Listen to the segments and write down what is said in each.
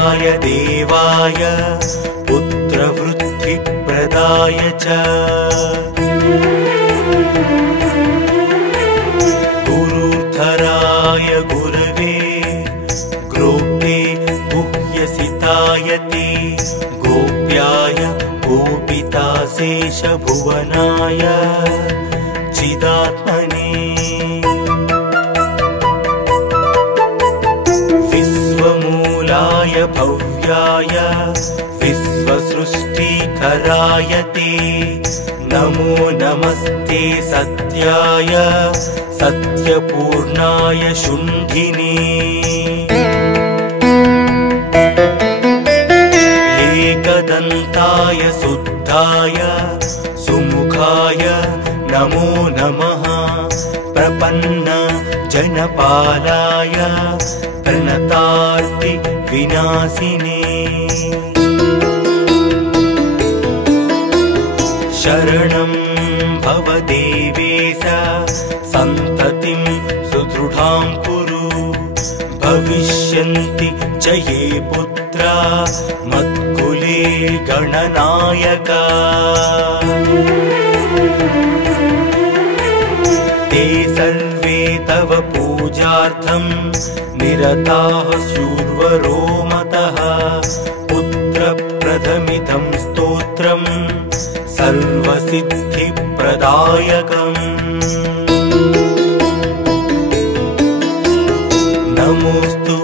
वरप्रदाय देवाय पुत्रवृद्धिप्रदाय च गुरुधराय गुरवे ग्रोप्ते गुह्यसितायते गोप्याय गोपिताशेषभुवनाय चिदात्मने विश्वमूलाय भव्याय विश्वसृष्टिकराय ते नमो नमस्ते सत्याय सत्यपूर्णाय शुण्ठिने एकदन्ताय शुद्धाय सुमुखाय नमो नमः प्रपन्न जनपालाय प्रणतार्ति विनाशिने शरणं भव देवेश सन्ततिं सुदृढां कुरु भविष्यन्ति च ये पुत्रा मत्कुले गणनायका ते सर्वे तव पूजार्थं निरताः शूर्वरो मतः पुत्रप्रथमिदं स्तोत्रं सर्वसिद्धिप्रदायकम् नमोस्तु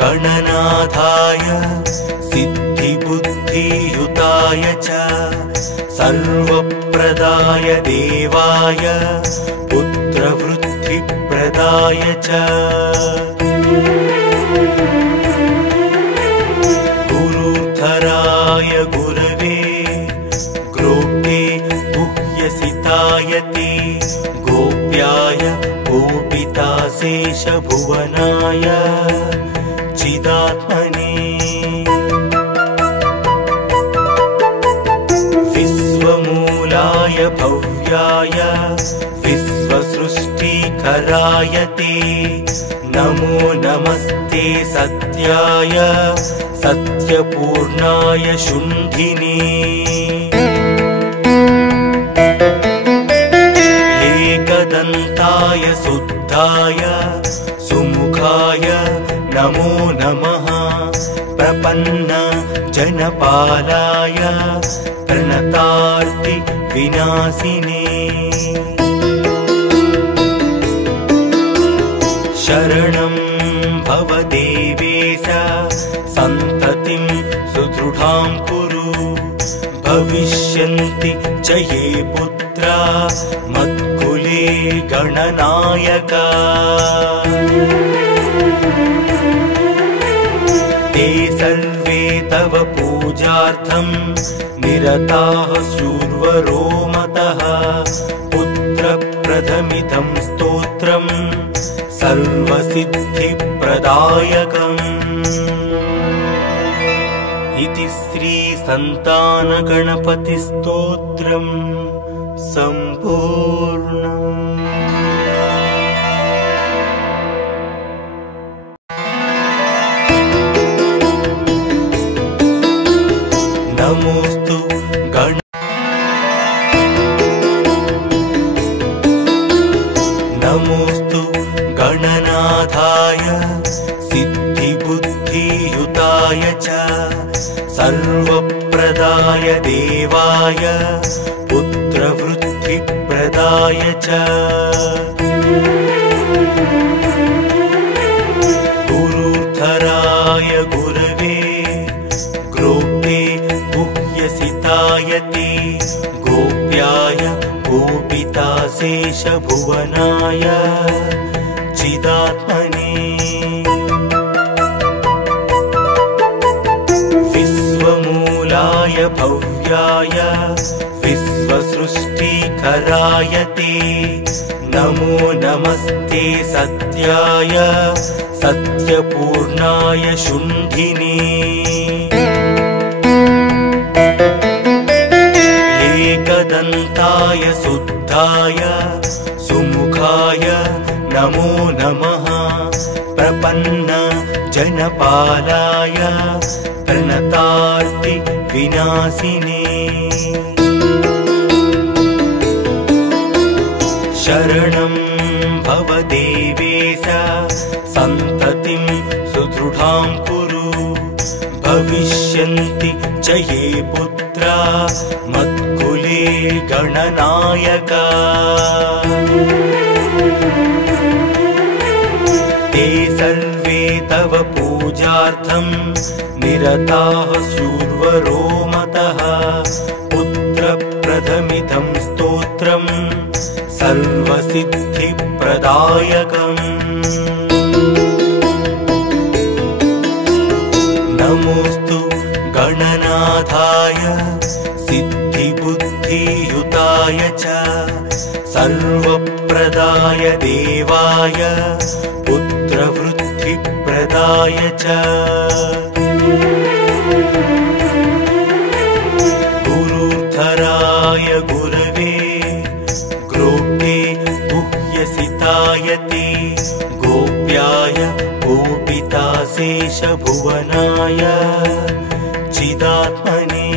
गणनाथाय सिद्धिबुद्धियुताय च सर्वप्रदाय देवाय पुत्रवृद्धिप्रदाय च गुरुधराय गुरवे ग्रोप्ते गुह्यसिताय ते गोप्याय गोपिताशेषभुवनाय चिदात्मने विश्वमूलाय भव्याय विश्वसृष्टिकराय ते नमो नमस्ते सत्याय सत्यपूर्णाय शुण्ठिने एकदन्ताय शुद्धाय सुमुखाय नमो नमः प्रपन्न जनपालाय प्रणतार्ति विनाशिने शरणं भव देवेश सन्ततिं सुदृढां कुरु भविष्यन्ति च ये पुत्रा मत्कुले गणनायका ते सर्वे तव पूजार्थं निरताः शूर्वरो मतः पुत्रप्रथमिदं स्तोत्रं सर्वसिद्धिप्रदायकम् इति श्रीसन्तानगणपतिस्तोत्रं सम्पूर्णम्। नमोस्तु नमोस्तु गणनाथाय सिद्धिबुद्धियुताय च सर्वप्रदाय देवाय पुत्रवृद्धिप्रदाय च गुरुधराय गुरवे ग्रोप्ते गुह्यसिताय ते गोप्याय गोपिताशेषभुवनाय चिदात्मने विश्वमूलाय भव्याय विश्वसृष्टिकराय ते नमो नमस्ते सत्याय सत्यपूर्णाय शुण्ठिने एकदन्ताय शुद्धाय सुमुखाय नमो नमः प्रपन्न जन जनपालाय प्रणतार्ति विनाशिने शरणं भव देवेश सन्ततिं सुदृढां कुरु भविष्यन्ति च ये पुत्रा मत्कुले गणनायका ते सर्वे तव पूजार्थं निरताः स्युर्वरो मतः पुत्रप्रथमिदं स्तोत्रम् सर्वसिद्धिप्रदायकम् नमोऽस्तु गणनाथाय सिद्धिबुद्धियुताय च सर्वप्रदाय देवाय पुत्रवृद्धिप्रदाय च गुरुधराय गुरवे ग्रोक्ते गुह्यसिताय ते गोप्याय गोपिताशेषभुवनाय चिदात्मने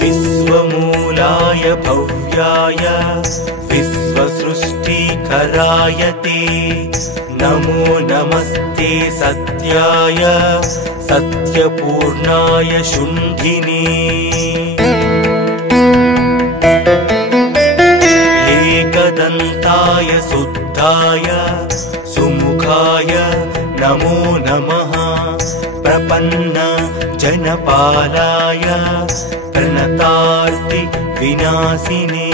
विश्वमूलाय भव्याय विश्वसृष्टिकराय ते नमो नमस्ते सत्याय सत्यपूर्णाय शुण्ठिने एकदन्ताय शुद्धाय सुमुखाय नमो नमः प्रपन्न जनपालाय प्रणतार्ति विनाशिने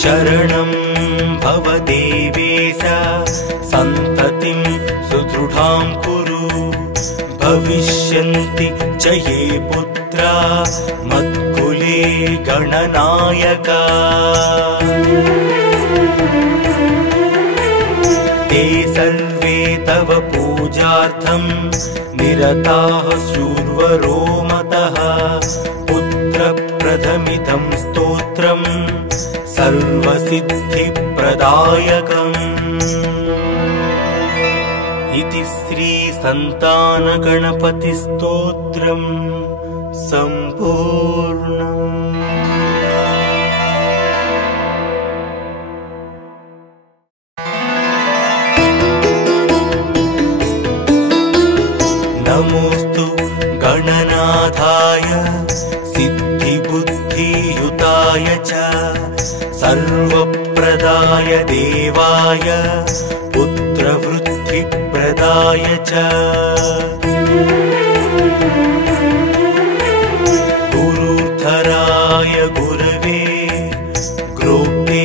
शरणं भव देवेश सन्ततिं सुदृढां कुरु भविष्यन्ति च ये पुत्रा मत्कुले गणनायका ते सर्वे तव पूजार्थं निरताः स्युर्वरो मतः पुत्रप्रथमिदं स्तोत्रम् सर्वसिद्धिप्रदायकम् इति श्री संतानगणपतिस्तोत्रम् सम्पूर्णम्। नमोऽस्तु गणनाथाय सिद्धिबुद्धियुताय च सर्वप्रदाय देवाय पुत्रवृद्धिप्रदाय च गुरुधराय गुरवे ग्रोक्ते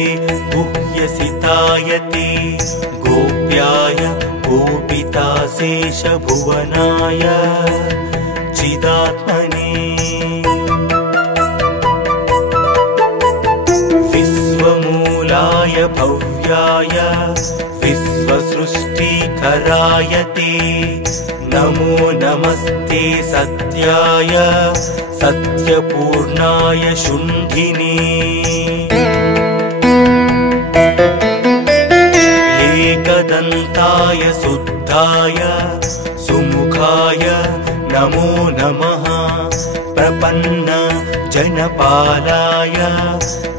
गुह्यसिताय ते गोप्याय गोपिताशेषभुवनाय चिदात्मने विश्वमूलाय भव्याय विश्वसृष्टिकराय ते नमो नमस्ते सत्याय सत्यपूर्णाय शुण्ठिने एकदन्ताय शुद्धाय सुमुखाय नमो नमः प्रपन्न जनपालाय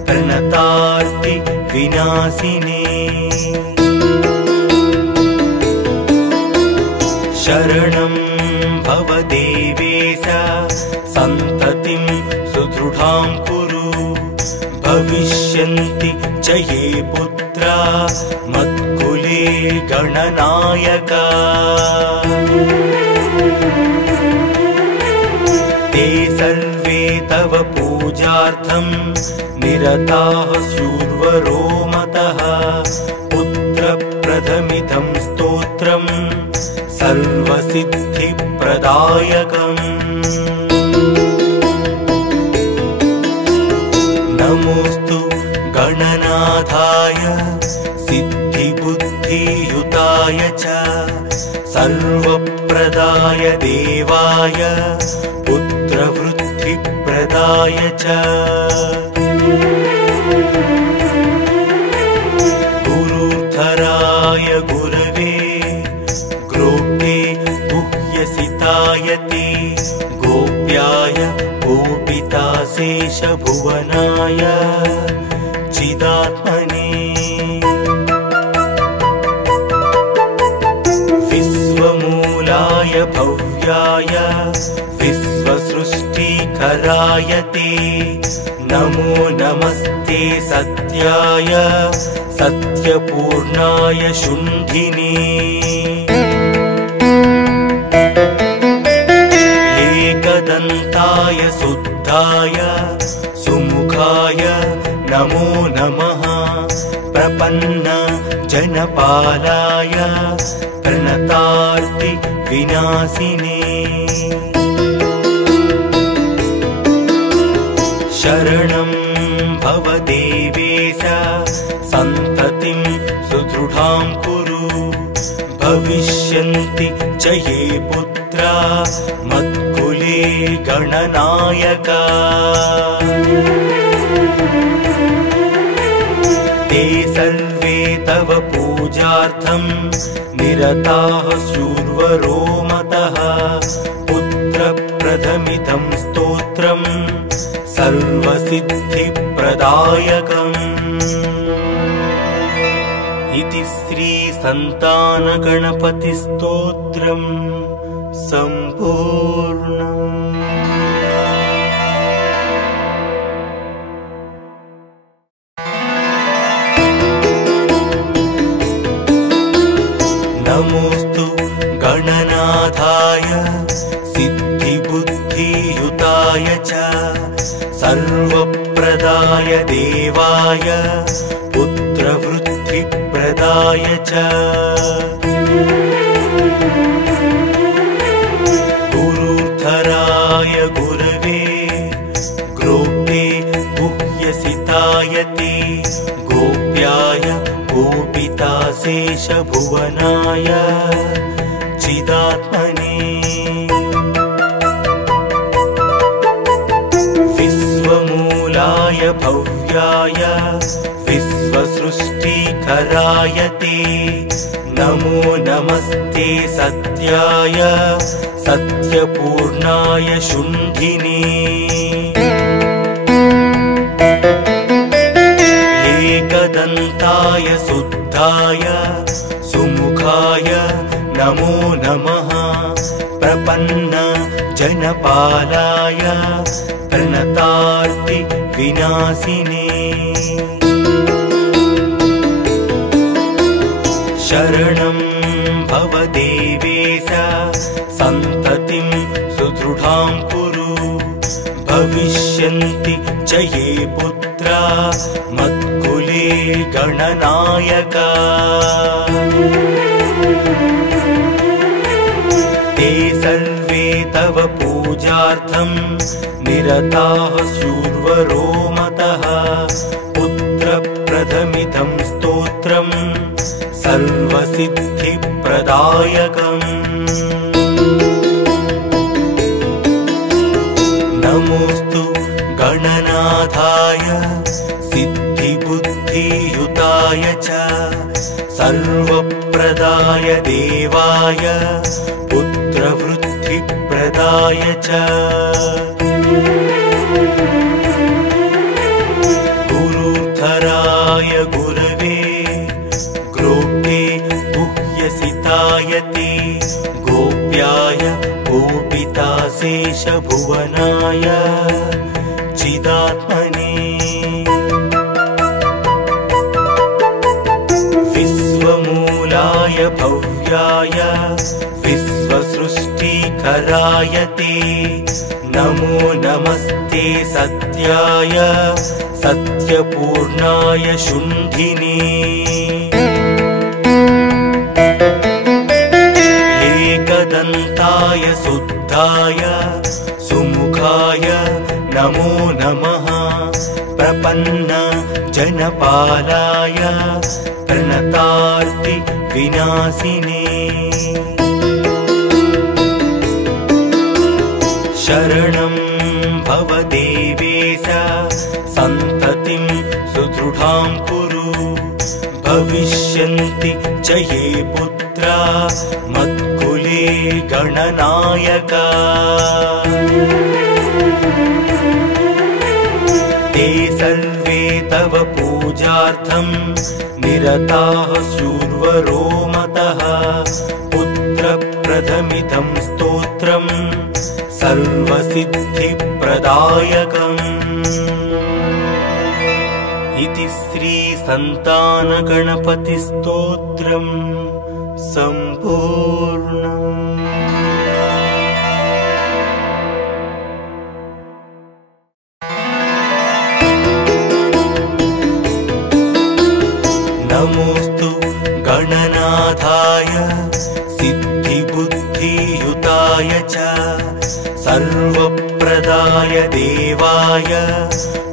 प्रणतार्ति विनाशिने शरणं भव देवेश सन्ततिं सुदृढां कुरु भविष्यन्ति च ये पुत्रा मत्कुले गणनायका ते सर्वे तव पूजार्थं निरताः स्युर्वरो मतः पुत्रप्रथमिदं स्तोत्रम् सर्वसिद्धिप्रदायकम् नमोऽस्तु गणनाथाय सिद्धिबुद्धियुताय च सर्वप्रदाय देवाय पुत्रवृद्धिप्रदाय च गुरुर्थराय गुरवे ग्रोप्ते गुह्यसितायते गोप्याय गोपिताशेषभुवनाय चिदात्मने विश्वमूलाय भव्याय विश्वसृष्टिकराय ते नमो नमस्ते सत्याय सत्यपूर्णाय शुण्ठिने एकदन्ताय शुद्धाय सुमुखाय नमो नमः प्रपन्न जनपालाय प्रणतार्ति विनाशिने शरणं भव देवेश सन्ततिं सुदृढां कुरु भविष्यन्ति च ये पुत्रा मत्कुले गणनायका ते सर्वे तव पूजार्थं निरताः शूर्वरो मतः पुत्रप्रथमिदं स्तोत्रम् सर्वसिद्धिप्रदायकम् इति श्रीसन्तानगणपतिस्तोत्रम् सम्पूर्णम्। नमोऽस्तु गणनाथाय सिद्धिबुद्धियुताय च सर्वप्रदाय देवाय पुत्रवृद्धिप्रदाय च गुरुर्थराय गुरवे ग्रोप्ते गुह्यसिताय ते गोप्याय गोपिताशेषभुवनाय चिदात्मने विश्वमूलाय भव्याय विश्वसृष्टिकराय ते नमो नमस्ते सत्याय सत्यपूर्णाय शुण्ठिने एकदन्ताय शुद्धाय सुमुखाय नमो नमः प्रपन्न जनपालाय प्रणतार्ति विनाशिने शरणं भव देवेश सन्ततिं सुदृढां कुरु भविष्यन्ति च ये पुत्रा मत्कुले गणनायका ते सर्वे तव पूजार्थं निरताः शूर्वरो मतः पुत्रप्रथमिदं स्तोत्रम् सर्वसिद्धिप्रदायकम् नमोऽस्तु गणनाथाय सिद्धिबुद्धियुताय च सर्वप्रदाय देवाय पुत्रवृद्धिप्रदाय च गुरुर्थराय गुरवे ग्रोप्ते गुह्यसिताय ते गोप्याय गोपिताशेषभुवनाय चिदात्मने विश्वमूलाय भव्याय विश्वसृष्टिकराय ते नमो नमस्ते सत्याय सत्यपूर्णाय शुण्ठिने एकदन्ताय शुद्धाय सुमुखाय नमो नमः प्रपन्न जनपालाय प्रणतार्ति विनाशिने शरणं भव देवेश सन्ततिं सुदृढां कुरु भविष्यन्ति भविष्यन्ति च ये पुत्रा मत्कुले गणनायका ते सर्वे तव पूजार्थं निरताः शूर्वरो मतः पुत्रप्रथमिदं स्तोत्रं सर्वसिद्धिप्रदायकम् इति श्री संतानगणपतिस्तोत्रं सम्पूर्णम्। नमोस्तु गणनाथाय सिद्धिबुद्धियुताय च सर्वप्रदाय देवाय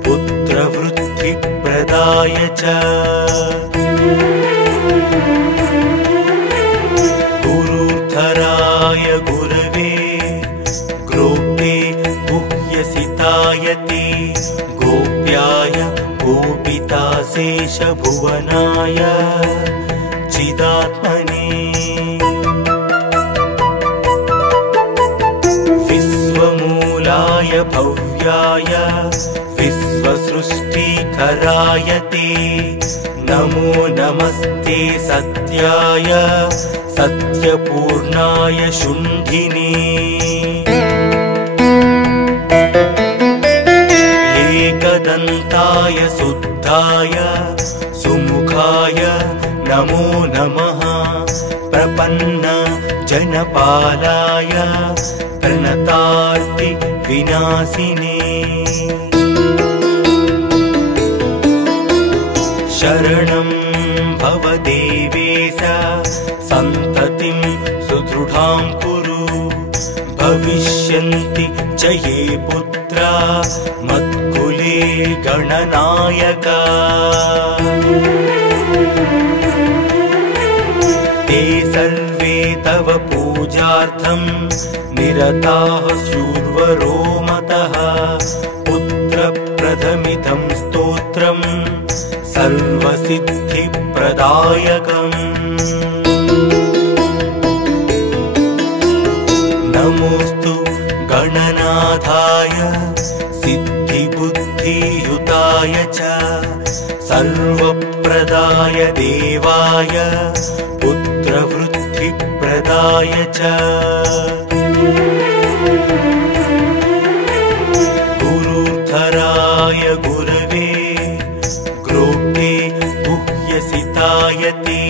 पुत्रवृद्धिप्रदाय च गुरुधराय गुरवे ग्रोप्ते गुह्यसिताय ते गोप्याय गोपिताशेषभुवनाय चिदात्मने विश्वमूलाय भव्याय विश्वसृष्टिकराय ते नमो नमस्ते सत्याय सत्यपूर्णाय शुण्ठिने एकदन्ताय शुद्धाय सुमुखाय नमो नमः प्रपन्न जनपालाय प्रणतार्ति विनाशिने शरणं भव देवेश सन्ततिं सुदृढां कुरु भविष्यन्ति च ये पुत्रा मत्कुले गणनायका ते सर्वे तव पूजार्थं निरताः शूर्वरो मतः पुत्रप्रथमिदं स्तोत्रं सर्वसिद्धिप्रदायकम् नमोस्तु गणनाथाय सिद्धिबुद्धियुताय च सर्वप्रदाय देवाय पुत्रवृद्धिप्रदाय च गुरुधराय गुरवे ग्रोप्ते गुह्यसिताय ते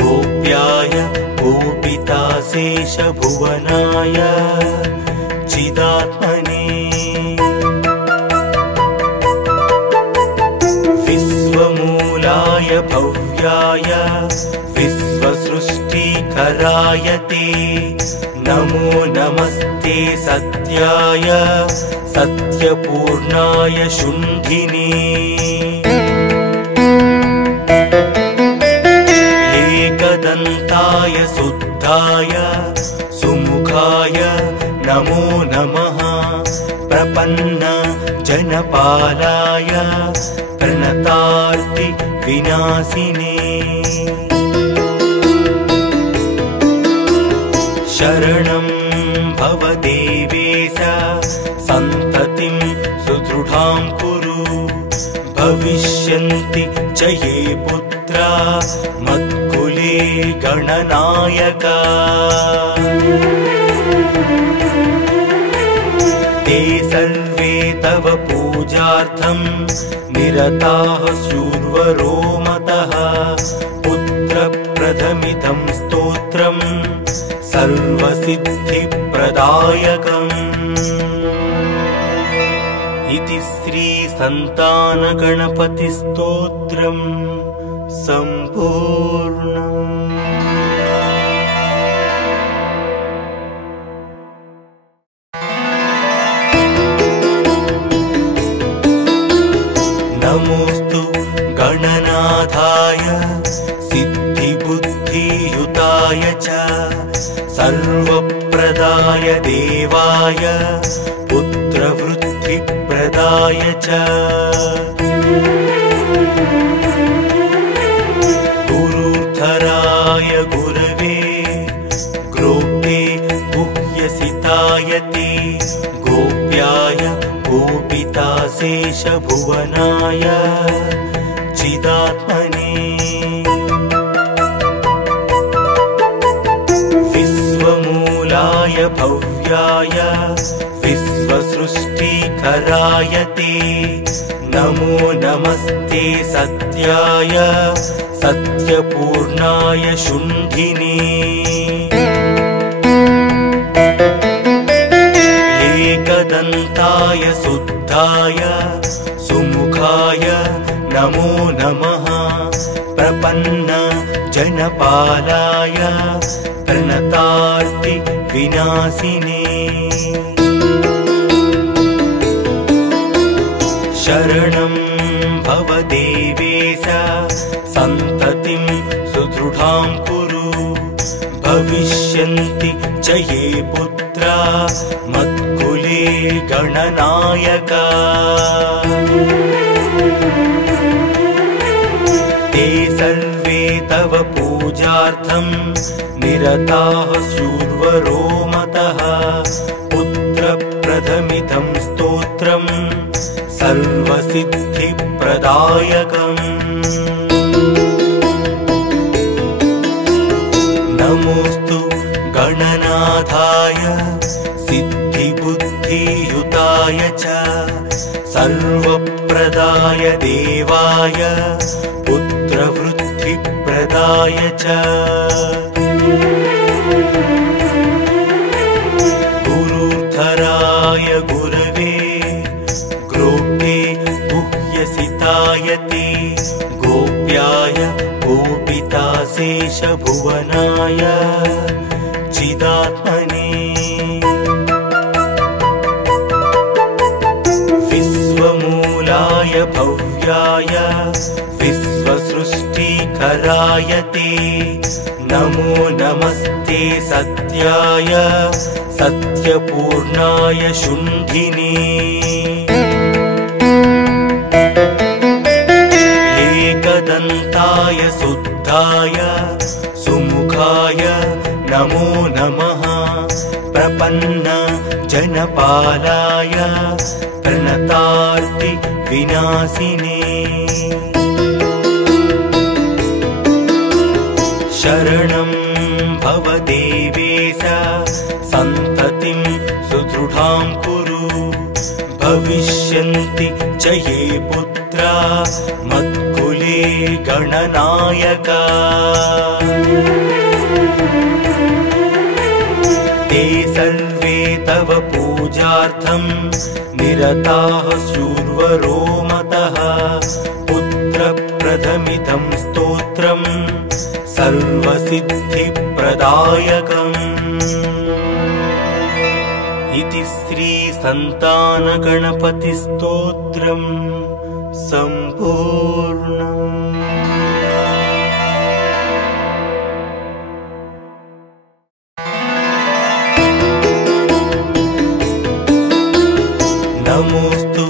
गोप्याय गोपिताशेषभुवनाय चिदात्मने विश्वमूलाय भव्याय विश्वसृष्टिकराय ते नमो नमस्ते सत्याय सत्यपूर्णाय शुण्ठिने एकदन्ताय शुद्धाय सुमुखाय नमो नमः प्रपन्न जनपालाय प्रणतार्ति विनाशिने शरणं भव देवेश सन्ततिं सुदृढां कुरु भविष्यन्ति च ये पुत्रा मत्कुले गणनायका ते सर्वे तव पूजार्थं निरताः शूर्वरो मतः पुत्रप्रथमिदं स्तोत्रं सर्वसिद्धिप्रदायकम् इति श्री संतानगणपतिस्तोत्रं सम्पूर्णम्। नमोस्तु गणनाथाय सिद्धिबुद्धियुताय च सर्वप्रदाय देवाय पुत्रवृद्धिप्रदाय च भव्याय विश्वसृष्टिकराय ते नमो नमस्ते सत्याय सत्यपूर्णाय शुण्ठिने एकदन्ताय शुद्धाय सुमुखाय नमो नमः प्रपन्न जनपालाय प्रणतार्ति विनाशिने शरणं भव देवेश सन्ततिं सुदृढां कुरु भविष्यन्ति च ये पुत्रा मत्कुले गणनायका ते सर्वे तव पूजार्थं निरताः शूर्वरो मतः पुत्रप्रथमितं स्तोत्रं सर्वसिद्धिप्रदायकम् नमोऽस्तु गणनाथाय सिद्धिबुद्धियुताय च सर्वप्रदाय देवाय पुत्रवृद्धिप्रदाय च गुरुधराय गुरवे ग्रोप्ते गुह्यसिताय ते गोप्याय गोपिताशेषभुवनाय चिदात्मने विश्वमूलाय भव्याय विश्वसृष्टिकराय ते नमो नमस्ते सत्याय सत्यपूर्णाय शुण्ठिने एकदन्ताय शुद्धाय सुमुखाय नमो नमः प्रपन्न जनपालाय प्रणतार्ति विनाशिने शरणं भव देवेश सन्ततिं सुदृढां कुरु भविष्यन्ति च ये पुत्रा मत्कुले गणनायका ते सर्वे तव पूजार्थं निरताः शूर्वरो मतः पुत्रप्रथमितं स्तोत्रं सर्वसिद्धिप्रदायकम् इति श्री संतानगणपतिस्तोत्रम् सम्पूर्णम्। नमोऽस्तु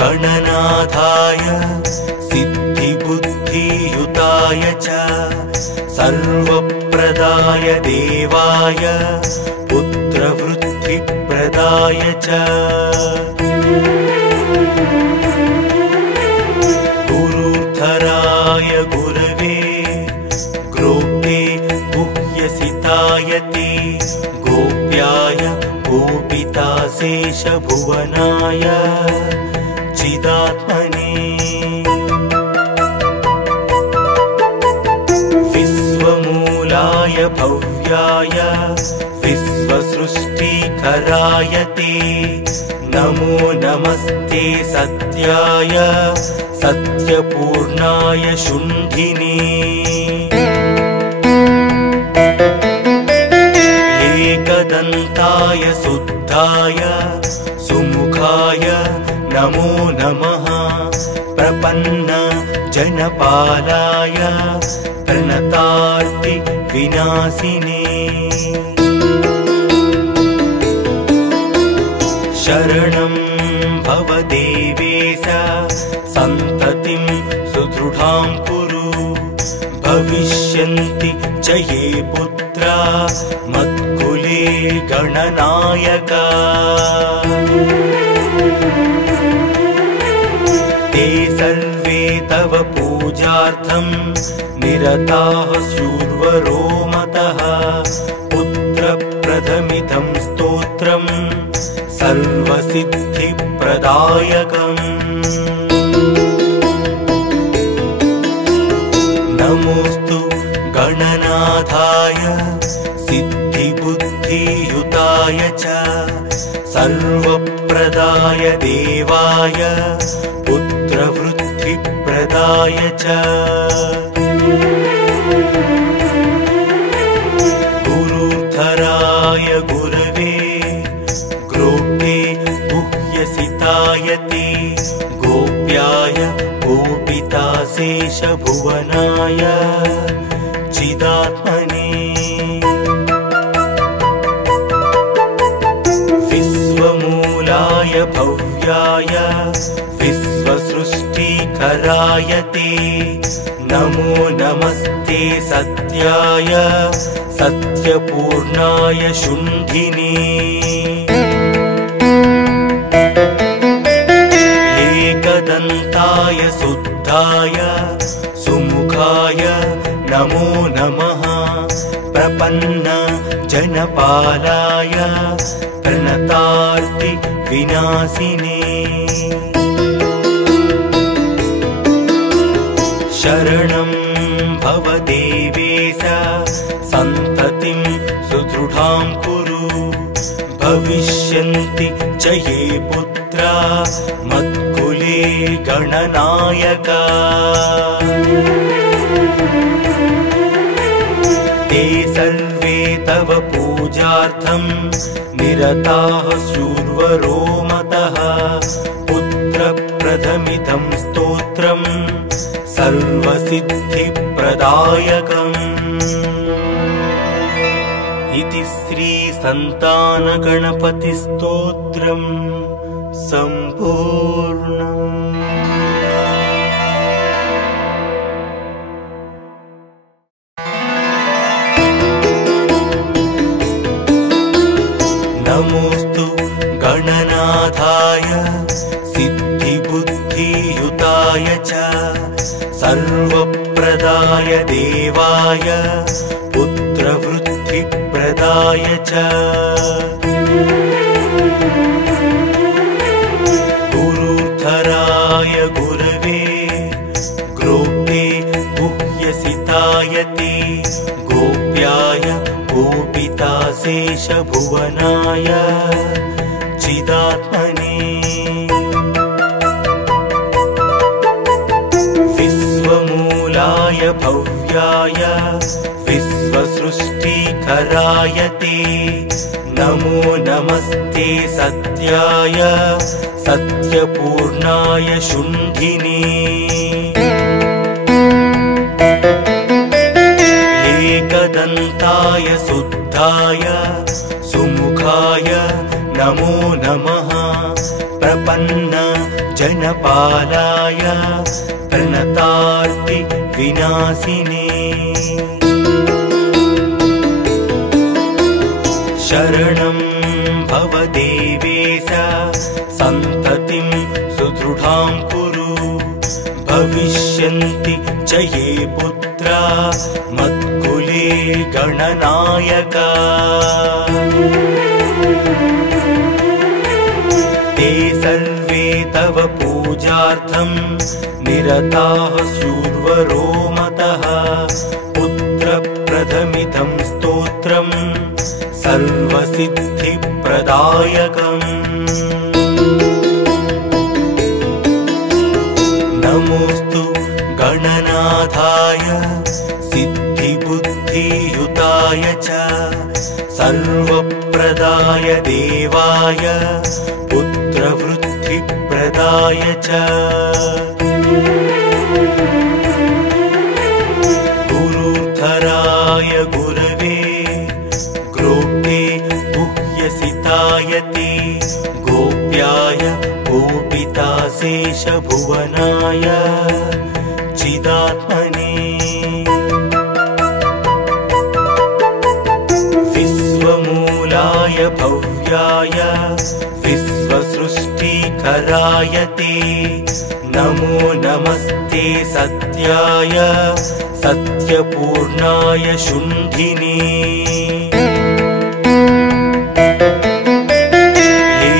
गणनाथाय सिद्धिबुद्धियुताय च सर्वप्रदाय देवाय पुत्रवृद्धिप्रदाय च गुरुधराय गुरवे ग्रोप्ते गुह्यसिताय ते गोप्याय गोपिताशेषभुवनाय चिदात्मने विश्वमूलाय भव्याय विश्वसृष्टिकराय ते नमो नमस्ते सत्याय सत्यपूर्णाय शुण्ठिने एकदन्ताय शुद्धाय सुमुखाय नमो नमः प्रपन्न जनपालाय प्रणतार्ति विनाशिने शरणं भव देवेश सन्ततिं सुदृढां कुरु भविष्यन्ति च ये पुत्रा मत्कुले गणनायका ते सर्वे तव पूजार्थं निरताः शूर्वरो मतः पुत्रप्रथमितं प्रदायकम् नमोऽस्तु गणनाथाय सिद्धिबुद्धियुताय च सर्वप्रदाय देवाय पुत्रवृद्धिप्रदाय च गुरुधराय गुरवे ग्रोप्ते गुह्यसिताय ते गोप्याय गोपिताशेषभुवनाय चिदात्मने विश्वमूलाय भव्याय विश्वसृष्टिकराय ते नमो नमस्ते सत्याय सत्यपूर्णाय शुण्ठिने एकदन्ताय शुद्धाय सुमुखाय नमो नमः प्रपन्न जनपालाय प्रणतार्ति विनाशिने शरणं भव देवेश सन्ततिं सुदृढां कुरु भविष्यन्ति च ये पुत्रा मत्कुले गणनायका ते सर्वे तव पूजार्थं निरताः शूर्वरो मतः पुत्रप्रथमिदं स्तोत्रं सर्वसिद्धिप्रदायकम् इति श्री संतानगणपतिस्तोत्रम् सम्पूर्णम्। नमोऽस्तु गणनाथाय सिद्धिबुद्धियुताय च सर्वप्रदाय देवाय पुत्रवृद्धिप्रदाय च गुरुधराय गुरवे ग्रोप्ते गुह्यसिताय ते गोप्याय गोपिताशेषभुवनाय चिदात्मने विश्वमूलाय भव्याय विश्वसृष्टिकराय ते नमो नमस्ते सत्याय सत्यपूर्णाय शुण्ठिने एकदन्ताय शुद्धाय सुमुखाय नमो नमः प्रपन्न जनपालाय प्रणतार्ति विनाशिने शरणं भव देवेश सन्ततिं सुदृढां कुरु भविष्यन्ति च ये पुत्रा मत्कुले गणनायका ते सर्वे तव पूजार्थं निरताः शूर्वरो मतः पुत्रप्रथमिदं स्तोत्रं सर्वसिद्धिप्रदायकम् नमोऽस्तु गणनाथाय सिद्धिबुद्धियुताय च सर्वप्रदाय देवाय पुत्रवृद्धिप्रदाय च गुरुधराय गुरवे ग्रोप्ते गुह्यसिताय ते गोप्याय गोपिताशेषभुवनाय चिदात्मने विश्वमूलाय भव्याय विश्वसृष्टिकराय ते नमो नमस्ते सत्याय सत्यपूर्णाय शुण्ठिने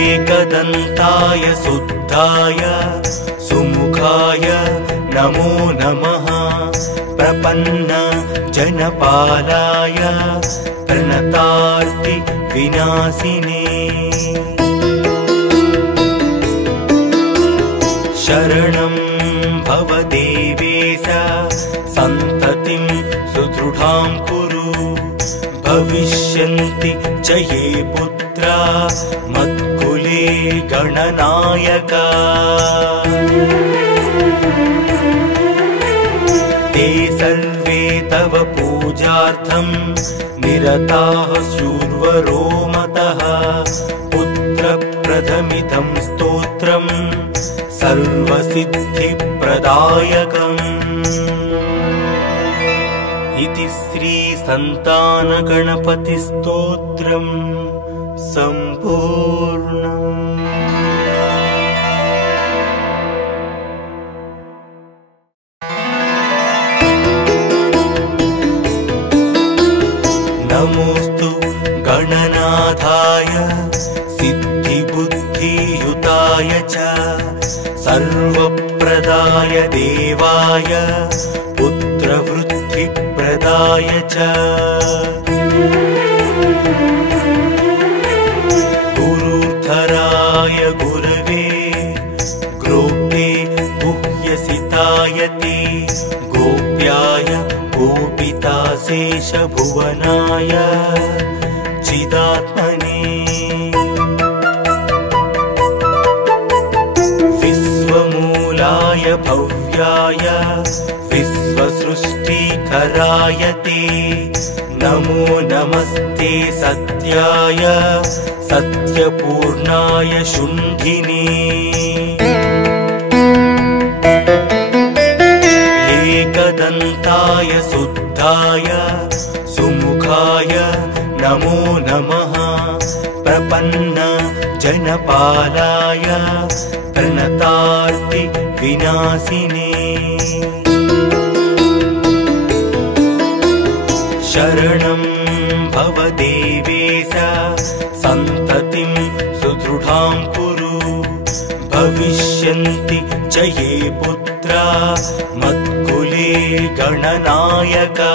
एकदन्ताय शुद्धाय शुद्धाय सुमुखाय नमो नमः। प्रपन्न जनपालाय प्रणतार्ति विनाशिने। शरणं भव देवेश सन्ततिं सुदृढां कुरु। भविष्यन्ति च ये पुत्रा मत्कुले गणनायका। ते सर्वे तव पूजार्थं निरताः शूर्वरो मतः। पुत्रप्रदमिदं स्तोत्रं सर्वसिद्धिप्रदायकम्। इति श्रीसन्तानगणपतिस्तोत्रम् सम्पूर्णम्। नमोऽस्तु गणनाथाय सिद्धिबुद्धियुताय च सर्वप्रदाय देवाय पुत्रवृद्धिप्रदाय च। गुरुधराय गुरवे ग्रोक्ते गुह्यसिताय ते। गोप्याय गोपिताशेषभुवनाय चिदात्मने। विश्वमूलाय भव्याय विश्वसृष्टिकराय ते। नमो नमस्ते सत्याय सत्यपूर्णाय शुण्ठिने। एकदन्ताय शुद्धाय सुमुखाय नमो नमः। प्रपन्न जनपालाय प्रणतार्ति विनाशिने। शरणं भव देवेश सन्ततिं सुदृढां कुरु। भविष्यन्ति च ये पुत्रा मत्कुले गणनायका।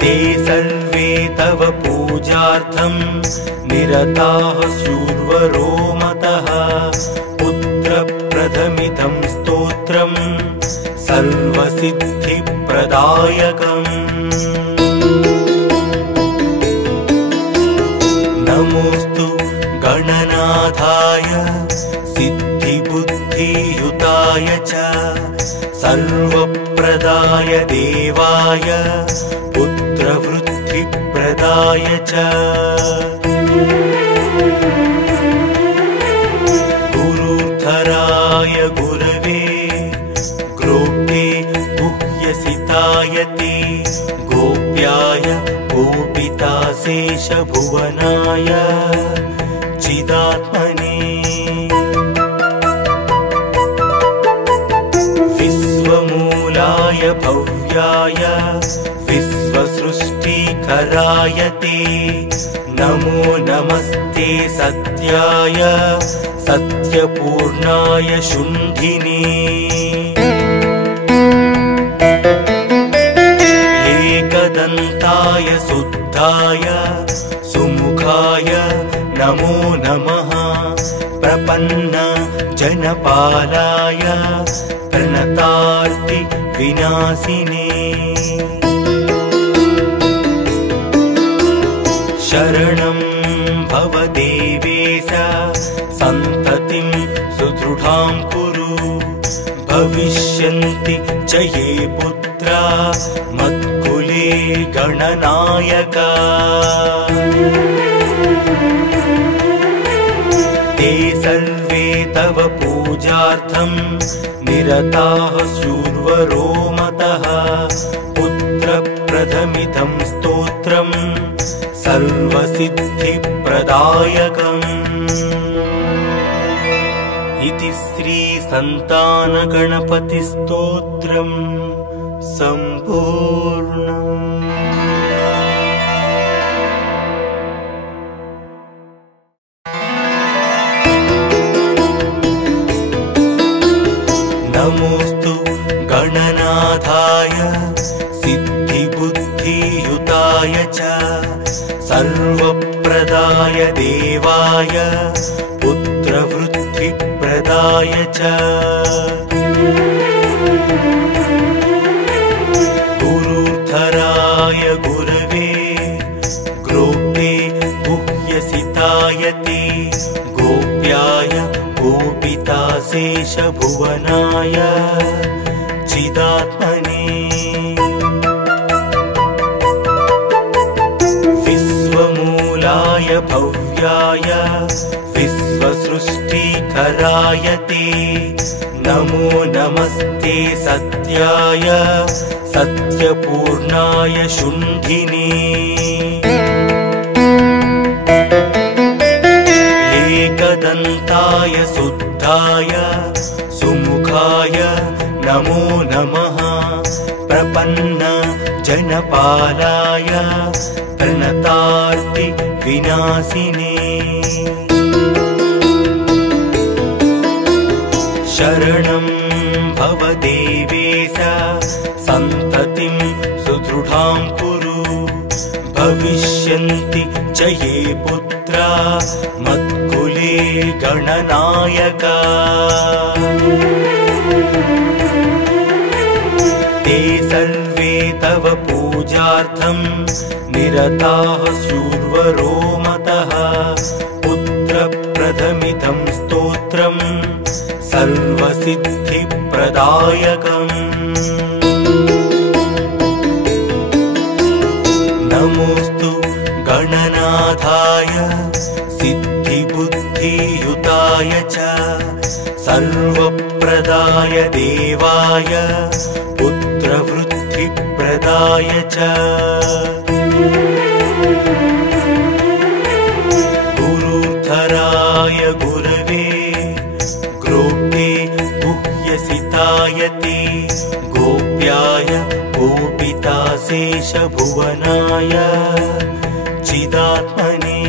ते सर्वे तव पूजार्थं निरताः शूर्वरो मतः। पुत्रप्रदमिदं स्तोत्रं सर्वसिद्धिप्रदायकम्। नमोऽस्तु गणनाथाय सिद्धिबुद्धियुताय च सर्वप्रदाय देवाय पुत्रवृद्धिप्रदाय च। गुरुधराय गुरवे ग्रोक्ते गुह्यसिताय ते। गोप्याय गोपिताशेषभुवनाय चिदात्मने। विश्वमूलाय भव्याय विश्वसृष्टिकराय ते। नमो नमस्ते सत्याय सत्यपूर्णाय शुण्ठिने। एकदन्ताय शुद्धाय सुमुखाय नमो नमः। प्रपन्न जनपालाय प्रणतार्ति विनाशिने। शरणं भव देवेश सन्ततिं सुदृढां कुरु। भविष्यन्ति च ये पुत्रा मत्कुले गणनायका। ते सर्वे तव पूजार्थं निरताः शूर्वरो मतः। पुत्रप्रदमिदं स्तोत्रं सर्वसिद्धिप्रदायकम्। इति श्रीसन्तानगणपतिस्तोत्रम् सम्पूर्णम्। गणनाथाय सिद्धिबुद्धियुताय च सर्वप्रदाय देवाय पुत्रवृद्धिप्रदाय च गुरुधराय गुरवे ग्रोप्ते गुह्यसिताय ते गोप्याय गोपिताशेषभुवनाय चिदात्मने विश्वमूलाय भव्याय विश्वसृष्टिकराय ते नमो नमस्ते सत्याय सत्यपूर्णाय शुण्ठिने एकदन्ताय शुद्धाय सुमुखाय नमो नमः प्रपन्न जनपालाय प्रणतार्ति विनाशिने शरणं भव देवेश सन्ततिं सुदृढां कुरु भविष्यन्ति च ये पुत्रा मत्कुले गणनायका ते सर्वे तव पूजार्थं निरताः शूर्वरो मतः पुत्रप्रथमिदं स्तोत्रं सर्वसिद्धिप्रदायकम् नमोस्तु गणनाथाय सिद्धिबुद्धियुताय च सर्वप्रदाय देवाय पुत्रवृद्धिप्रदाय च गुरुधराय गुरवे ग्रोप्ते गुह्यसिताय ते गोप्याय गोपिताशेषभुवनाय चिदात्मने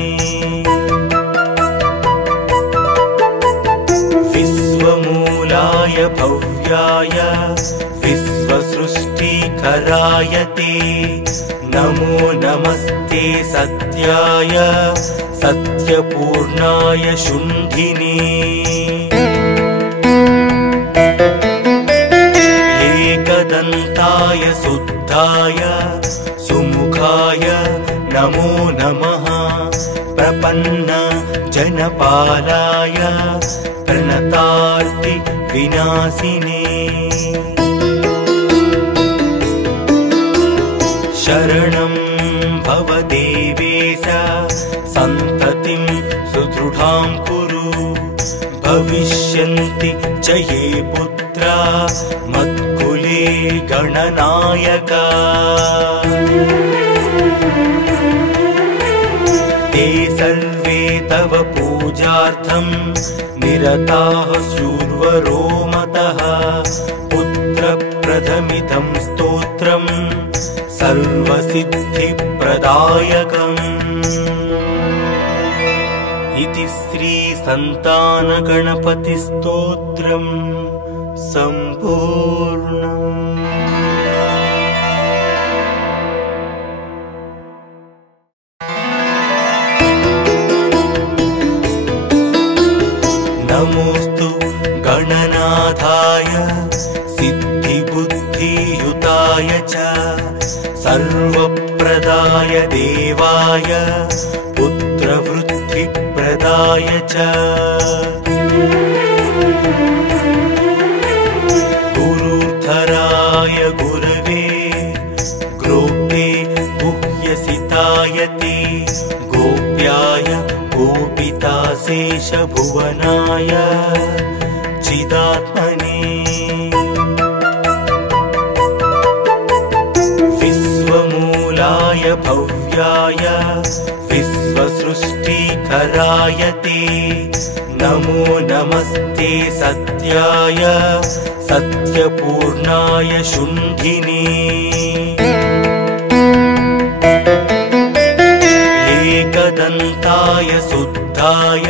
विश्वमूलाय भव्याय विश्वसृष्टिकराय ते नमो नमस्ते सत्याय सत्यपूर्णाय शुण्ठिने एकदन्ताय शुद्धाय सुमुखाय नमो नमः प्रपन्न जनपालाय प्रणतार्ति विनाशिने शरणं भव देवेश सन्ततिं सुदृढां कुरु भविष्यन्ति च ये पुत्रा मत्कुले गणनायका ते सर्वे तव पूजार्थं निरताः शूर्वरो मतः पुत्रप्रथमिदं स्तोत्रं सर्वसिद्धिप्रदायकम् इति श्री संतानगणपतिस्तोत्रम् सम्पूर्णम्। नमोस्तु गणनाथाय सिद्धिबुद्धियुताय च सर्वप्रदाय देवाय पुत्रवृद्धिप्रदाय च गुरुधराय गुरवे ग्रोप्ते गुह्यसिताय ते गोप्याय गोपिताशेषभुवनाय चिदात्मने विश्वमूलाय भव्याय विश्वसृष्टिकराय ते नमो नमस्ते सत्याय सत्यपूर्णाय शुण्ठिने एकदन्ताय शुद्धाय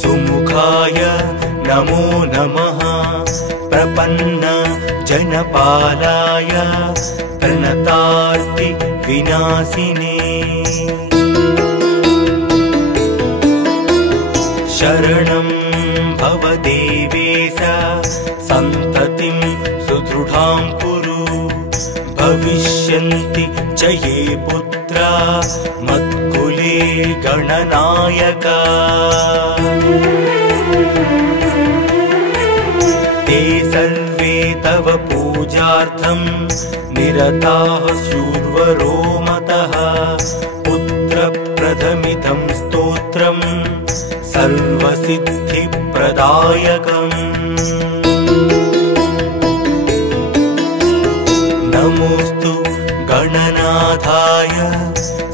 सुमुखाय नमो नमः प्रपन्न जनपालाय प्रणतार्ति विनाशिने शरणं भव देवेश सन्ततिं सुदृढां कुरु भविष्यन्ति च ये पुत्रा मत्कुले गणनायका ते सर्वे तव पूजार्थं निरताः शूर्वरो मतः पुत्रप्रथमिदं स्तोत्रं सर्वसिद्धिप्रदायकम् नमोऽस्तु गणनाथाय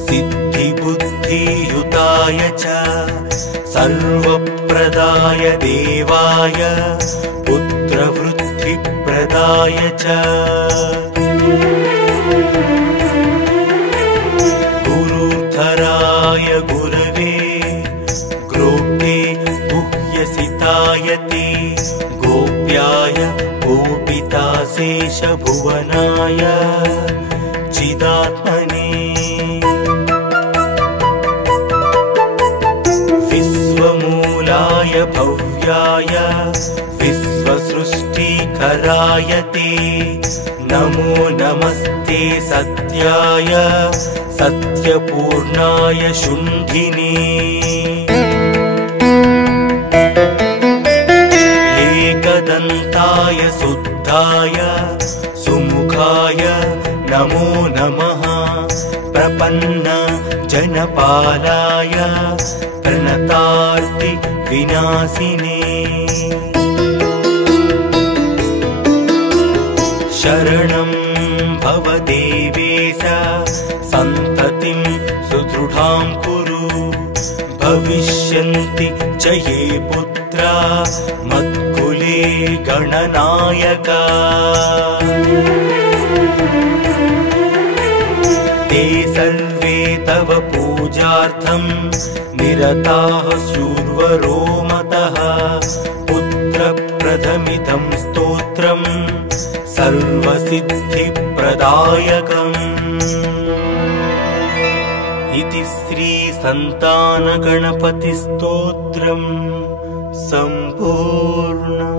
सिद्धिबुद्धियुताय च सर्वप्रदाय देवाय पुत्रवृद्धिप्रदाय च गुरुधराय गुरवे ग्रोप्ते गुह्यसितायते गोप्याय गोपिताशेषभुवनाय चिदात्मने विश्वमूलाय भव्याय विश्वसृष्टिकराय ते नमो नमस्ते सत्याय सत्यपूर्णाय शुण्ठिने एकदन्ताय शुद्धाय सुमुखाय नमो नमः प्रपन्न जनपालाय प्रणतार्ति विनाशिने शरणं भव देवेश सन्ततिं सुदृढां कुरु भविष्यन्ति च ये पुत्रा मत्कुले गणनायका ते सर्वे तव पूजार्थं निरताः शूर्वरो मतः पुत्रप्रथमिदं स्तोत्रं सर्वसिद्धिप्रदायकम् इति श्री संतानगणपतिस्तोत्रम् सम्पूर्णम्।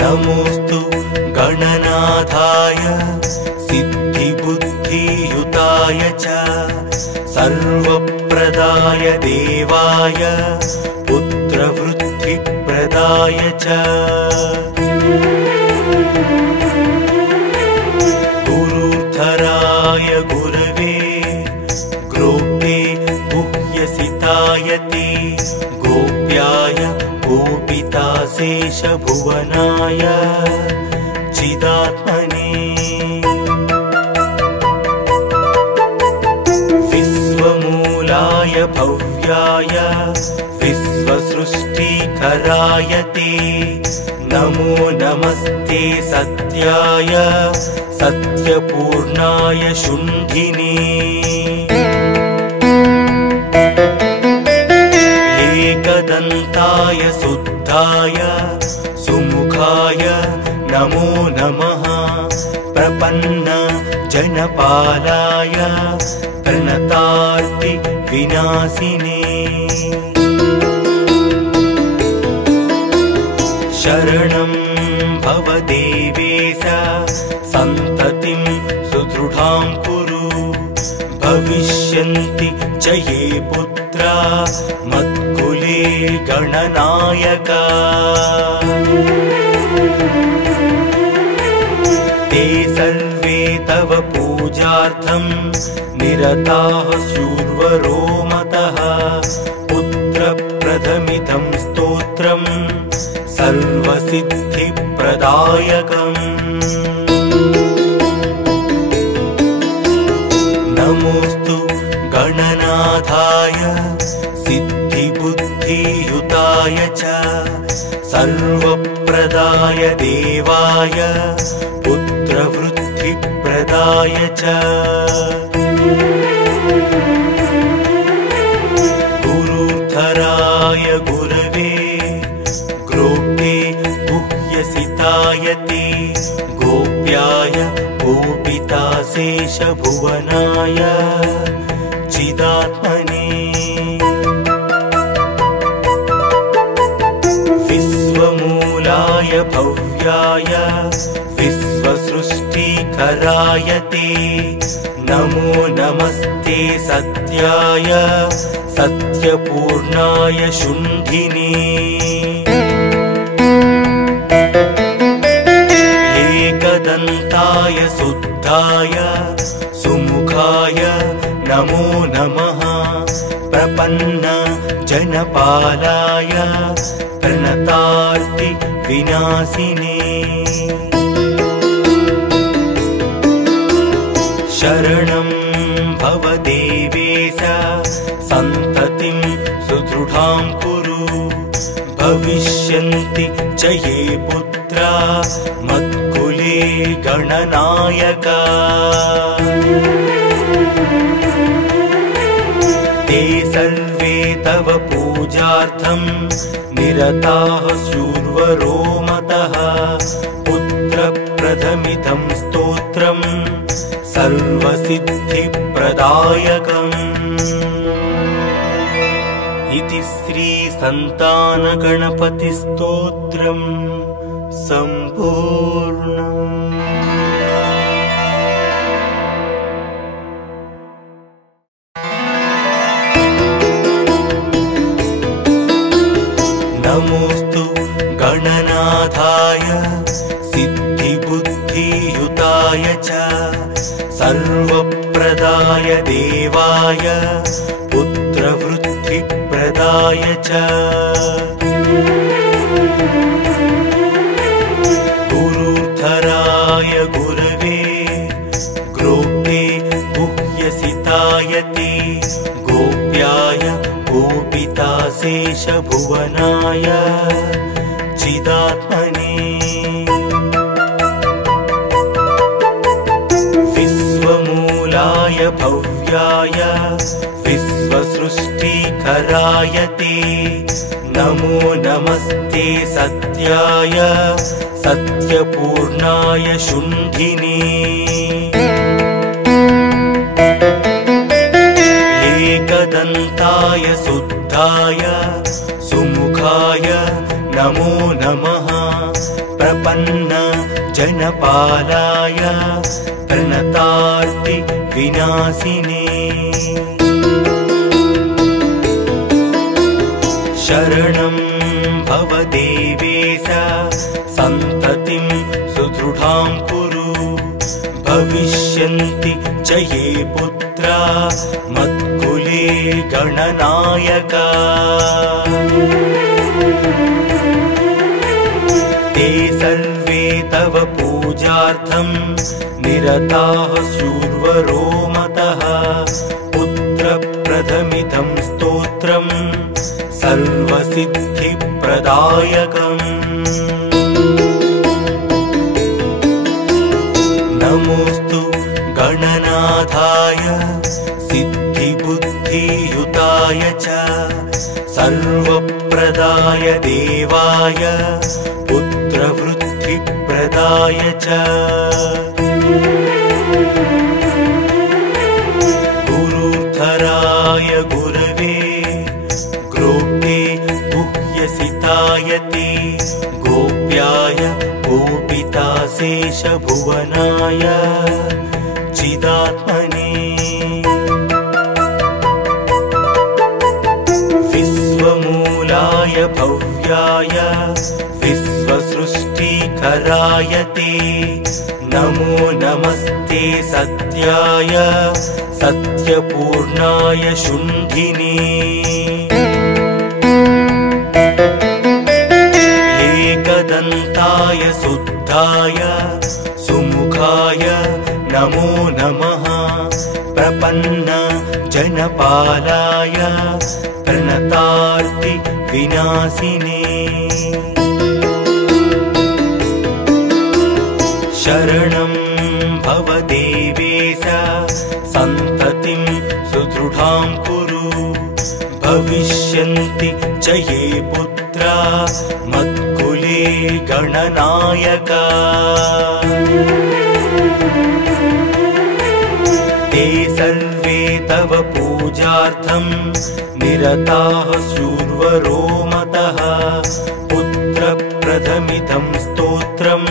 नमोऽस्तु गणनाथाय सिद्धिबुद्धियुताय च सर्वप्रदाय देवाय पुत्रवृद्धिप्रदाय च गुरुधराय गुरवे ग्रोप्ते गुह्यसिताय ते गोप्याय गोपिताशेषभुवनाय चिदात्मने विश्वमूलाय भव्याय विश्वसृष्टिकराय ते नमो नमस्ते सत्याय सत्यपूर्णाय शुण्ठिने एकदन्ताय शुद्धाय सुमुखाय नमो नमः प्रपन्न जनपालाय प्रणतार्ति विनाशिने शरणं भव देवेश सन्ततिं सुदृढां कुरु भविष्यन्ति च ये पुत्रा मत्कुले गणनायका ते सर्वे तव पूजार्थं निरताः शूर्वरो मतः पुत्रप्रथमिदं स्तोत्रं सर्वसिद्धिप्रदायकम् नमोऽस्तु गणनाथाय सिद्धिबुद्धियुताय च सर्वप्रदाय देवाय पुत्रवृद्धिप्रदाय च शेषभुवनाय चिदात्मने विश्वमूलाय भव्याय विश्वसृष्टिकराय ते नमो नमस्ते सत्याय सत्यपूर्णाय शुण्ठिने एकदन्ताय शुद्धाय सुमुखाय नमो नमः प्रपन्न जनपालाय प्रणतार्ति विनाशिने शरणं भव देवेश सन्ततिं सुदृढां कुरु भविष्यन्ति च ये पुत्रा मत्कुले गणनायका ते सर्वे तव पूजार्थं निरताः स्युर्वरो मतः पुत्रप्रथमिदं स्तोत्रं सर्वसिद्धिप्रदायकम् इति श्री संतानगणपतिस्तोत्रम् सम्पूर्णम्। नमोस्तु गणनाथाय सिद्धिबुद्धियुताय च सर्वप्रदाय देवाय पुत्रवृद्धिप्रदाय च गुरुधराय गुरवे ग्रोप्ते गुह्यसिताय ते गोप्याय गोपिताशेषभुवनाय चिदात्मने विश्वमूलाय भव्याय विश्वसृष्टिकराय ते नमो नमस्ते सत्याय सत्यपूर्णाय शुण्ठिने एकदन्ताय शुद्धाय सुमुखाय नमो नमः प्रपन्न जनपालाय प्रणतार्ति विनाशिने शरणं भव देवेश सन्ततिं सुदृढां कुरु भविष्यन्ति च ये पुत्रा मत्कुले गणनायका ते सर्वे तव पूजार्थं निरताः स्युर्वरो मतः पुत्रप्रथमिदं स्तोत्रं सर्वसिद्धिप्रदायकम् नमोस्तु गणनाथाय सिद्धिबुद्धियुताय च सर्वप्रदाय देवाय पुत्रवृद्धिप्रदाय च गुरुधराय गुरवे ग्रोप्ते गुह्यसिताय ते गोप्याय गोपिताशेषभुवनाय चिदात्मने विश्वमूलाय भव्याय विश्वसृष्टिकराय ते नमो नमस्ते सत्याय सत्यपूर्णाय शुण्ठिने एकदन्ताय शुद्धाय सुमुखाय नमो नमः प्रपन्न जनपालाय प्रणतार्ति विनाशिने शरणं भव देवेश सन्ततिं सुदृढां कुरु भविष्यन्ति च ये पुत्रा मत्कुले गणनायका ते सर्वे तव पूजार्थं निरताः शूर्वरो मतः पुत्रप्रदमिदं स्तोत्रं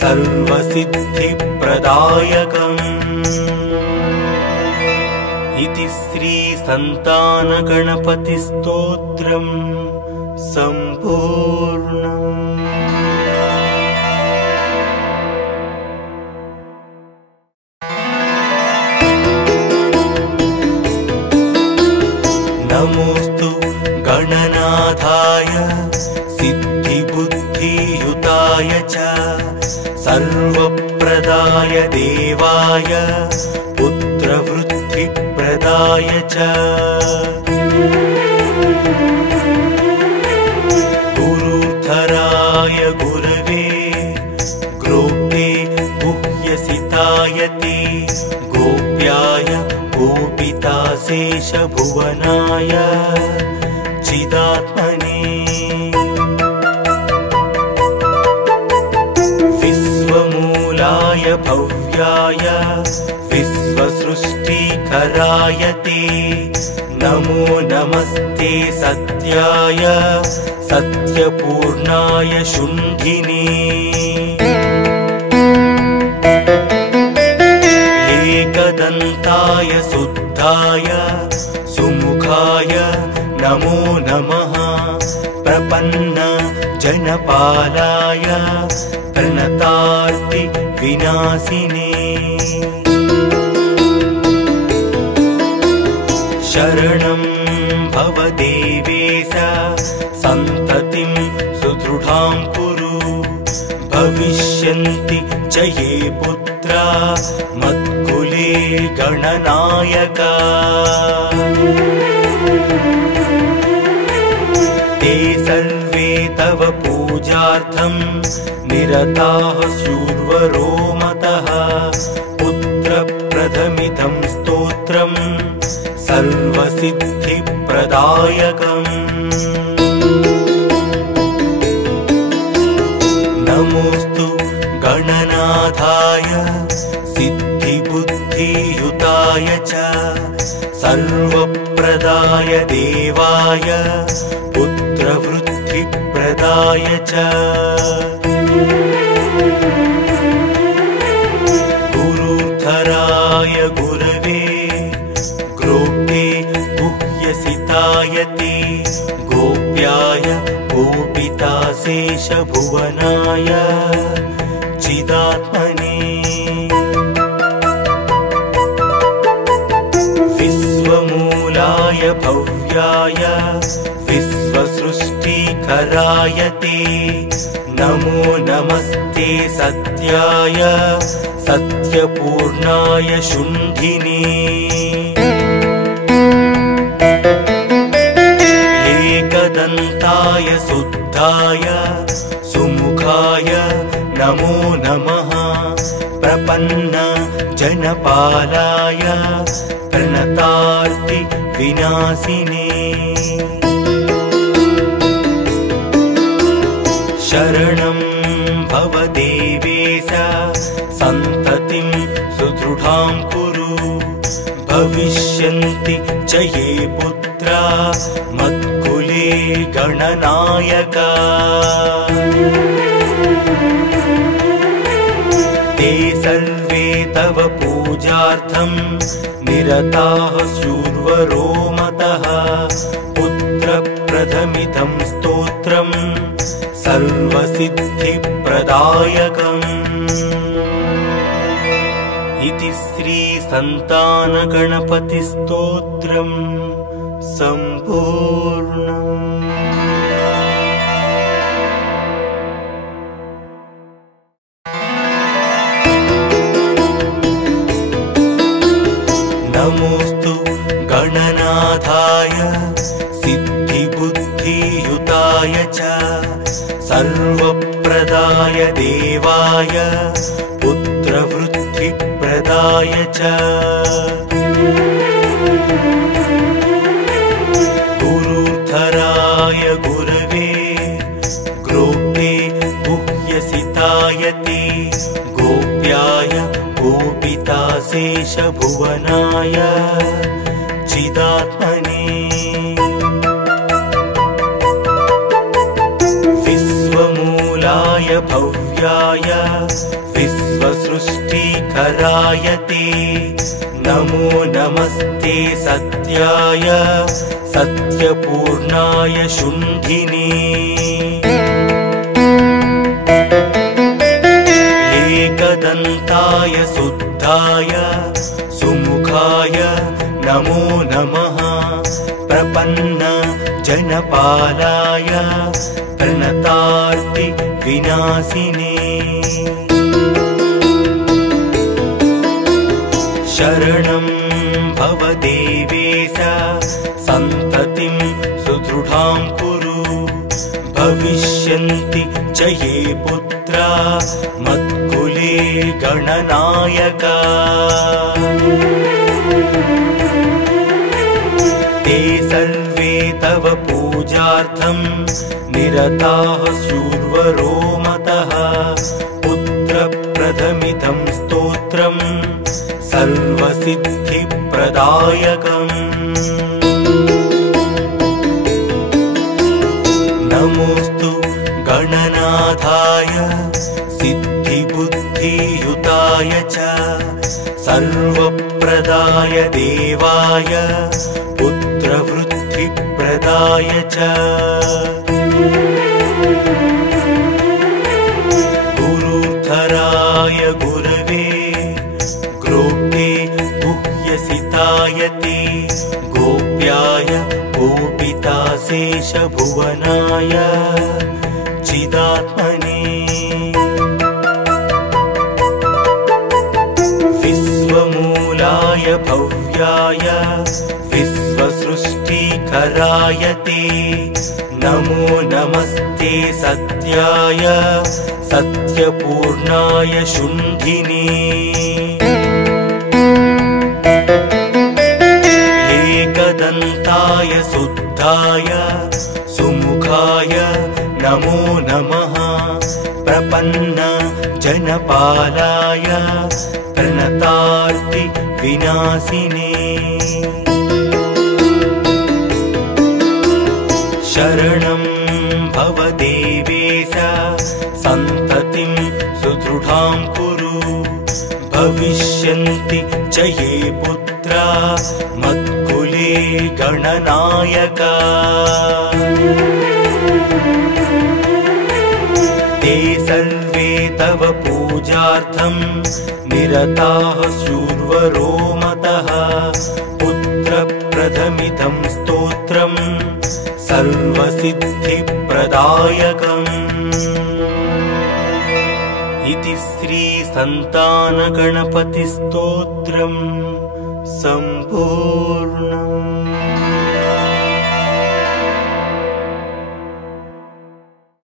सर्वसिद्धिप्रदायकम् इति श्रीसन्तानगणपतिस्तोत्रम् सम्पूर्णम्। नमोऽस्तु गणनाथाय सिद्धिबुद्धियुताय च सर्वप्रदाय देवाय पुत्रवृद्धिप्रदाय च गुरुधराय गुरवे ग्रोप्ते गुह्यसिताय ते गोप्याय गोपिताशेषभुवनाय चिदात्मने विश्वमूलाय भव्याय विश्वसृष्टिकराय ते नमो नमस्ते सत्याय सत्यपूर्णाय शुण्ठिने एकदन्ताय शुद्धाय सुमुखाय नमो नमः प्रपन्न जनपालाय प्रणतार्ति विनाशिने शरणं भव देवेश सन्ततिं सुदृढां कुरु भविष्यन्ति च ये पुत्रा मत्कुले गणनायका ते सर्वे तव पूजार्थं निरताः शूर्वरो मतः पुत्रप्रदमिदं स्तोत्रं सर्वसिद्धिप्रदायकम् नमोऽस्तु गणनाथाय सिद्धिबुद्धियुताय च सर्वप्रदाय देवाय पुत्रवृद्धिप्रदाय च गुरुधराय गुरवे ग्रोप्ते गुह्यसिताय ते गोप्याय गोपिताशेषभुवनाय चिदात्मने विश्वमूलाय भव्याय विश्वसृष्टिकराय ते नमो नमस्ते सत्याय सत्यपूर्णाय शुण्ठिने एकदन्ताय शुद्धाय सुमुखाय नमो नमः प्रपन्न जनपालाय प्रणतार्ति विनाशिने शरणं भव देवेश सन्ततिं सुदृढां कुरु भविष्यन्ति च ये पुत्रा मत्कुले गणनायका ते सर्वे तव पूजार्थं निरताः शूर्वरो मतः पुत्रप्रदमिदं स्तोत्रं सर्वसिद्धिप्रदायकम् इति श्रीसन्तानगणपतिस्तोत्रम् सम्पूर्णम्। नमोऽस्तु गणनाथाय सिद्धिबुद्धियुताय च सर्वप्रदाय देवाय पुत्रवृद्धिप्रदाय च गुरुधराय गुरवे ग्रोप्ते गुह्यसिताय ते गोप्याय गोपिताशेषभुवनाय शेषभुवनाय चिदात्मने विश्वमूलाय भव्याय विश्वसृष्टिकराय ते नमो नमस्ते सत्याय सत्यपूर्णाय शुण्ठिने एकदन्ताय शुद्धाय सुमुखाय नमो नमः प्रपन्न जनपालाय प्रणतार्ति विनाशिने शरणं भव देवेश सन्ततिं सुदृढां कुरु भविष्यन्ति च ये पुत्रा मत्कुले गणनायका ते सर्वे तव पूजार्थं निरताः शूर्वरो मतः पुत्रप्रथमिदं स्तोत्रं सर्वसिद्धिप्रदायकम् नमोस्तु गणनाथाय सिद्धिबुद्धियुताय च सर्वप्रदाय देवाय पुत्रवृद्धिप्रदाय च गुरुधराय गुरवे ग्रोक्ते गुह्यसिताय ते गोप्याय गोपिताशेषभुवनाय चिदात्मने विश्वमूलाय भव्याय विश्वसृष्टिकराय ते नमो नमस्ते सत्याय सत्यपूर्णाय शुण्ठिने एकदन्ताय शुद्धाय सुमुखाय नमो नमः प्रपन्न जनपालाय प्रणतार्ति विनाशिने शरणं भव देवेश सन्ततिं सुदृढां कुरु भविष्यन्ति च ये पुत्रा मत्कुले गणनायका ते सर्वे तव पूजार्थं निरताः शूर्वरो मतः पुत्रप्रथमिदं स्तोत्रं सर्वसिद्धिप्रदायकम् इति श्रीसन्तानगणपतिस्तोत्रम् सम्पूर्णम्।